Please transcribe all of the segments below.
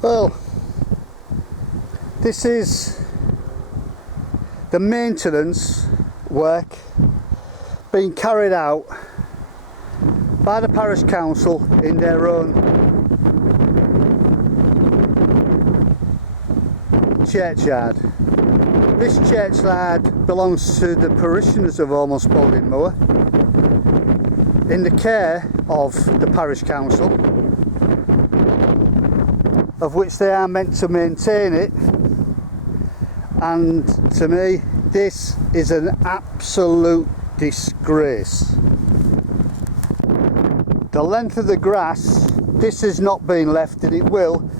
Well, this is the maintenance work being carried out by the Parish Council in their own churchyard. This churchyard belongs to the parishioners of Holme in the care of the Parish Council, of which they are meant to maintain it, and to me this is an absolute disgrace. The length of the grass, this has not been left, and it will.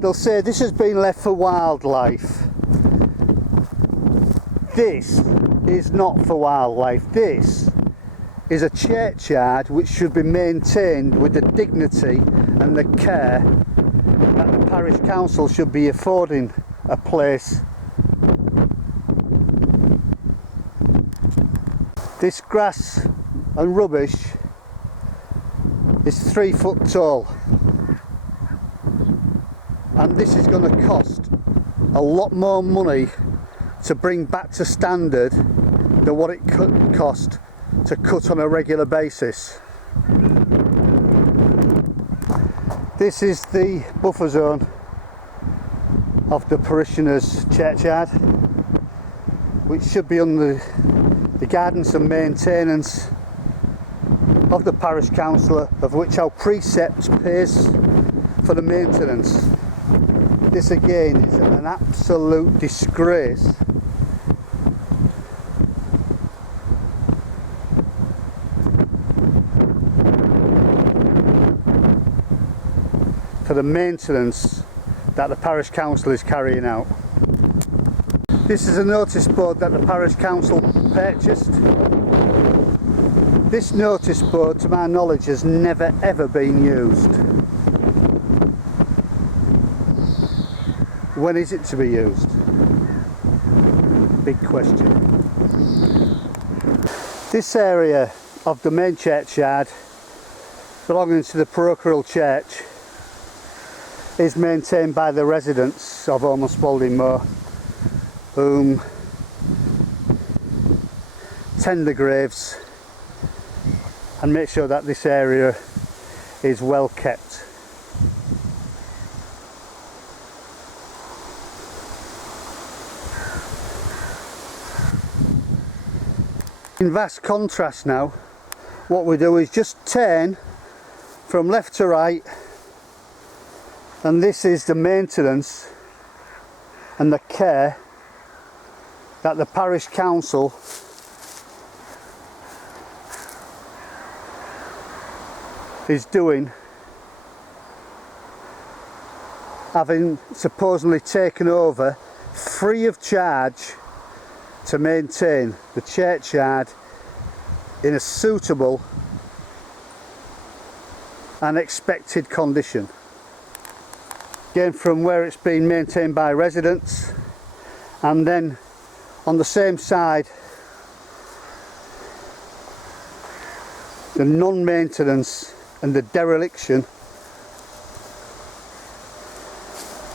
They'll say this has been left for wildlife. This is not for wildlife. This is a churchyard which should be maintained with the dignity and the care that the Parish Council should be affording a place. This grass and rubbish is 3 foot tall, and this is going to cost a lot more money to bring back to standard than what it could cost to cut on a regular basis. This is the buffer zone of the parishioners' churchyard, which should be under the guidance and maintenance of the Parish Council, of which our precept pays for the maintenance. This again is an absolute disgrace. For the maintenance that the Parish Council is carrying out. This is a notice board that the Parish Council purchased. This notice board, to my knowledge, has never ever been used. When is it to be used? Big question. This area of the main churchyard, belonging to the parochial church, is maintained by the residents of Holme whom tend the graves and make sure that this area is well kept. In vast contrast now, what we do is just turn from left to right, and this is the maintenance and the care that the Parish Council is doing, having supposedly taken over free of charge to maintain the churchyard in a suitable and expected condition. Again, from where it's been maintained by residents, and then on the same side the non-maintenance and the dereliction.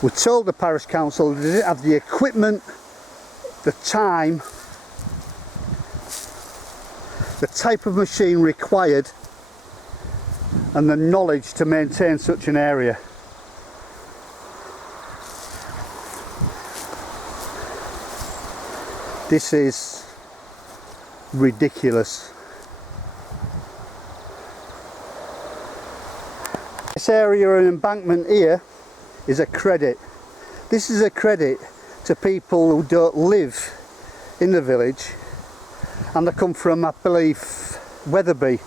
We told the Parish Council they didn't have the equipment, the time, the type of machine required, and the knowledge to maintain such an area. This is ridiculous. This area and embankment here is a credit. This is a credit to people who don't live in the village, and they come from, I believe, Wetherby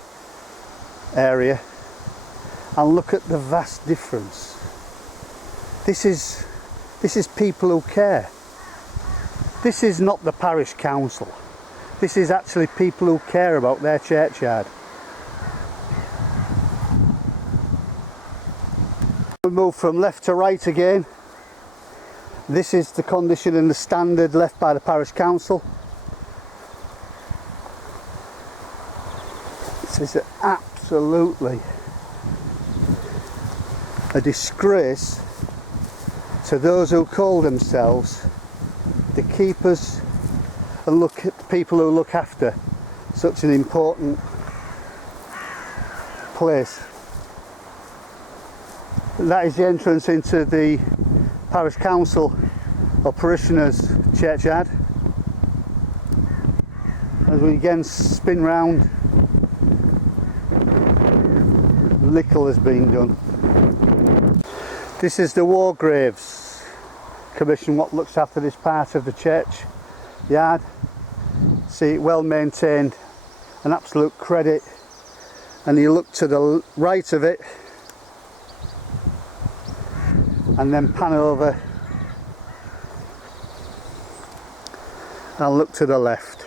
area, and look at the vast difference. This is people who care. This is not the Parish Council. This is actually people who care about their churchyard. We move from left to right again. This is the condition and the standard left by the Parish Council. This is absolutely a disgrace to those who call themselves the keepers and people who look after such an important place. That is the entrance into the Parish Council or Parishioners churchyard. As we again spin round, little has been done. This is the War Graves Commission, what looks after this part of the church yard. See it well maintained, an absolute credit. And you look to the right of it and then pan over and look to the left.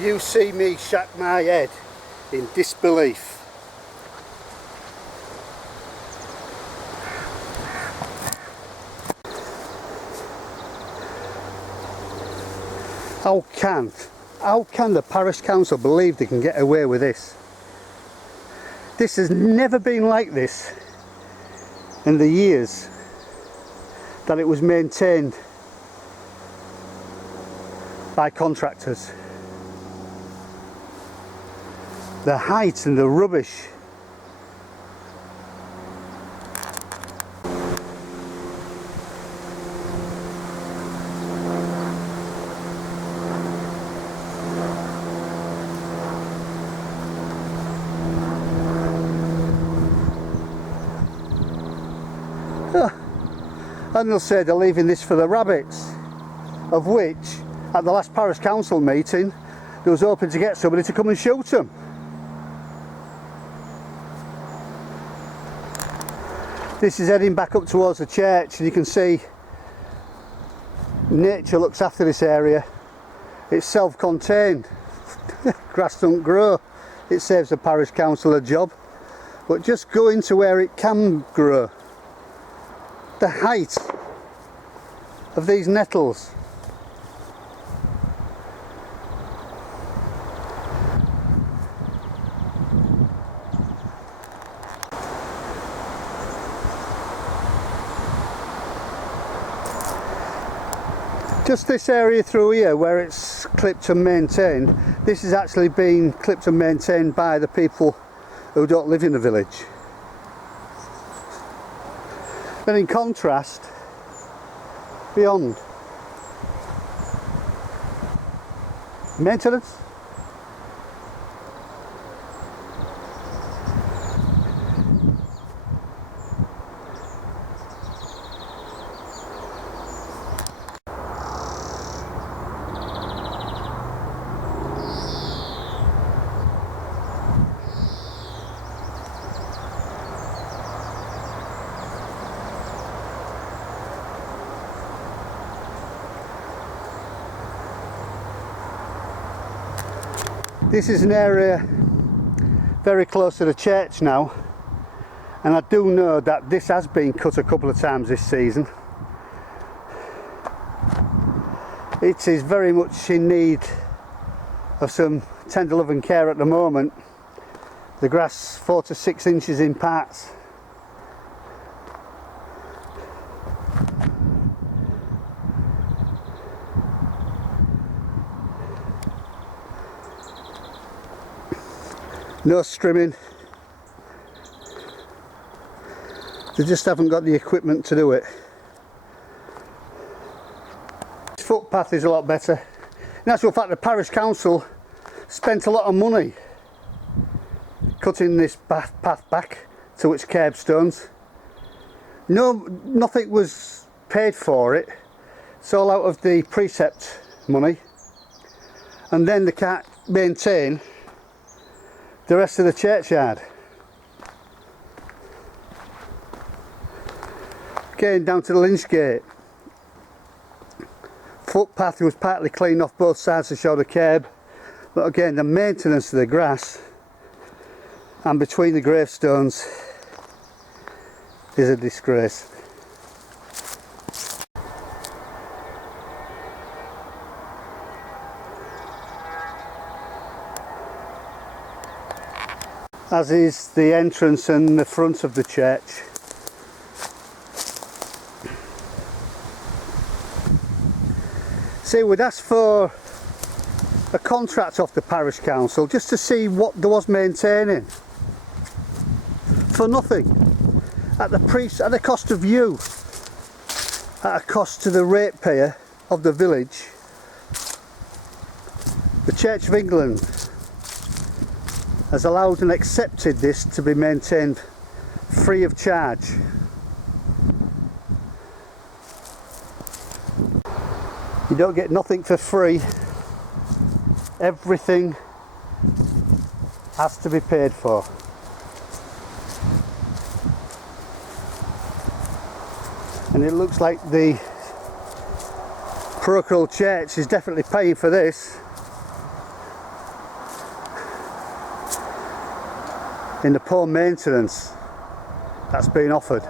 You see me shake my head in disbelief. How can the Parish Council believe they can get away with this? This has never been like this in the years that it was maintained by contractors. The height and the rubbish. And they'll say they're leaving this for the rabbits, of which at the last Parish Council meeting they was hoping to get somebody to come and shoot them. This is heading back up towards the church, and you can see nature looks after this area. It's self-contained. Grass don't grow. It saves the Parish Council a job. But just go into where it can grow. The height of these nettles. Just this area through here where it's clipped and maintained, this is actually being clipped and maintained by the people who don't live in the village. Then in contrast, beyond, maintenance. This is an area very close to the church now, and I do know that this has been cut a couple of times this season. It is very much in need of some tender love and care at the moment. The grass 4 to 6 inches in parts. No strimming. They just haven't got the equipment to do it. This footpath is a lot better. In actual fact, the Parish Council spent a lot of money cutting this path back to its curbstones. Nothing was paid for it. It's all out of the precept money, and then they can't maintain the rest of the churchyard. Getting down to the Lynch Gate, footpath was partly cleaned off both sides to show the curb, but again the maintenance of the grass and between the gravestones is a disgrace. As is the entrance and the front of the church. See, we'd asked for a contract off the Parish Council just to see what there was maintaining. For nothing. At the cost of you. At a cost to the ratepayer of the village. The Church of England has allowed and accepted this to be maintained free of charge. You don't get nothing for free. Everything has to be paid for. And it looks like the parochial church is definitely paying for this. In the poor maintenance that's being offered.